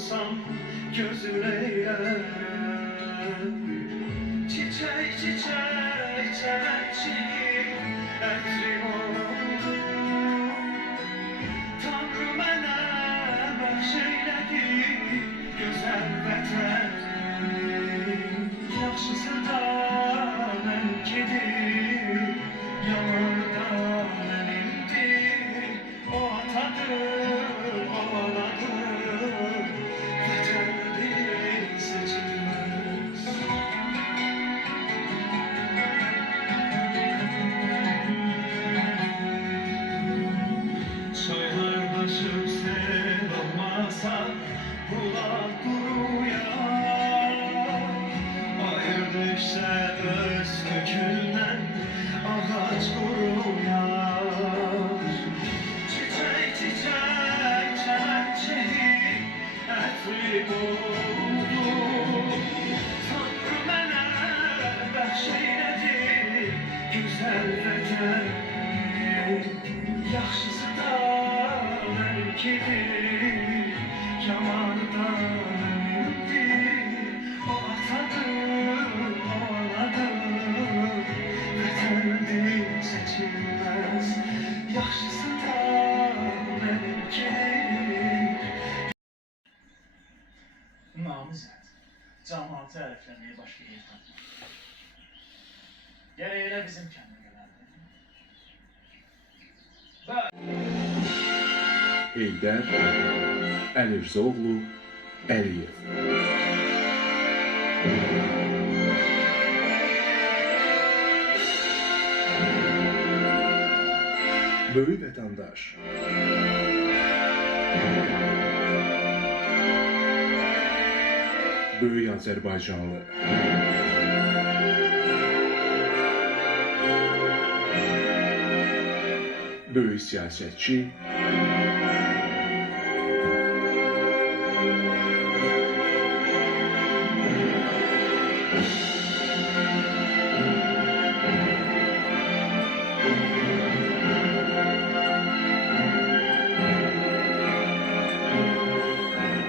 olsam gözüne yer. Çiçek çiçek çemençik etri oldu. Tanrı mənə bəxş eylədi gözəl vətən. Yaxşısı da mənimkidir, yamanı da mənimdir. O atadır, o anadır, vətəndir seçilməz. Çaylar daşıb sel olmasa bulaq quruyar. Ayır düşsə öz kökündən ağac quruyar. Çiçək çiçək çəmənçik ətri oldu. Tanrı mənə bəxş eylədi gözəl vətən. Yaxşısı da mənimkidir, yamanı da mənimdir. O atadır, o anadır, vətəndir seçilməz. Yaxşısı da mənimkidir. Namizəd, cəmaatı ərəfləməyə başqa yer tapmaq. Gərək elə bizim kəndə gələrdi. Heydər Əlirzoğlu Əliyev. Böyük vətəndaş. Böyük Azərbaycanlı. Böyük siyasətçi.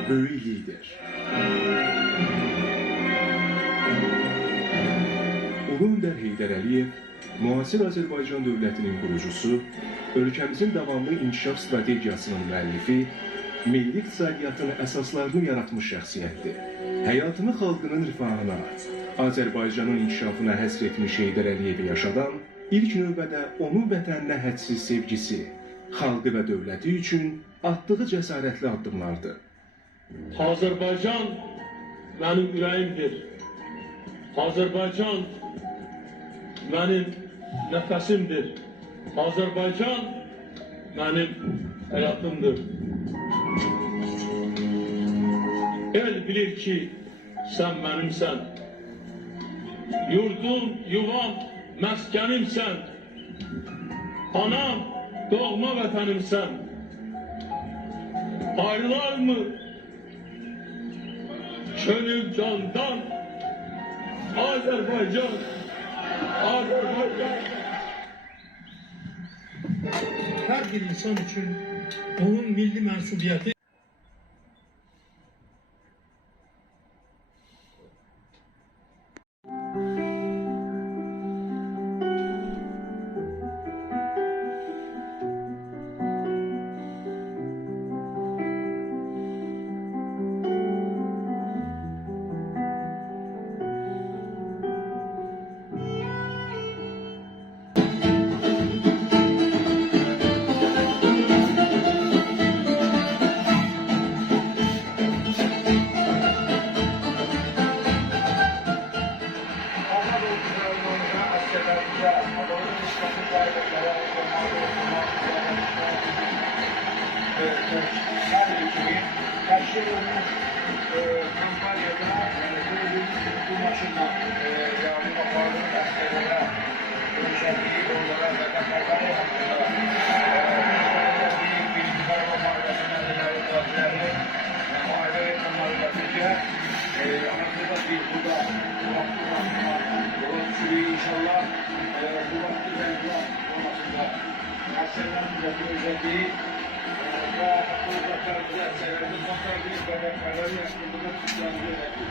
Böyük lider. Ulu Öndər Heydər Əliyev, müasir Azərbaycan dövlətinin qurucusu, ölkəmizin davamlı inkişaf strategiyasının müəllifi, milli iqtisadiyyatın əsaslarını yaratmış şəxsiyyətdir. Həyatını xalqının rifahına, Azərbaycanın inkişafına həsr etmiş Heydər Əliyevi yaşadan, ilk növbədə onun vətəninə hədsiz sevgisi, xalqı və dövləti üçün atdığı cəsarətli addımlardır. Azərbaycan mənim ürəyimdir. Azərbaycan mənim nəfəsimdir. Azərbaycan mənim həyatımdır. El bilir ki, sən mənimsən. Yurdum, yuvam, məskənimsən. Anam, doğma vətənimsən. Ayrılar mı könül candan? Azərbaycan, Azərbaycan. Her bir insan için onun milli mensubiyeti kampanyada bu maçında yardım yapanların askerlere görüşenliği onlara zakatlarları hakkında büyük bir Karma Mahallesi'ne ziyaret ettiğini muayene etmeleri yapınca anlatılda bir burada yola düşürüyor inşallah bu vakti ve bu olmasında askerlerin özelliği ve Bakar bize, seyrede bakar bir kadar karar yaptığında tutacağını öğretti.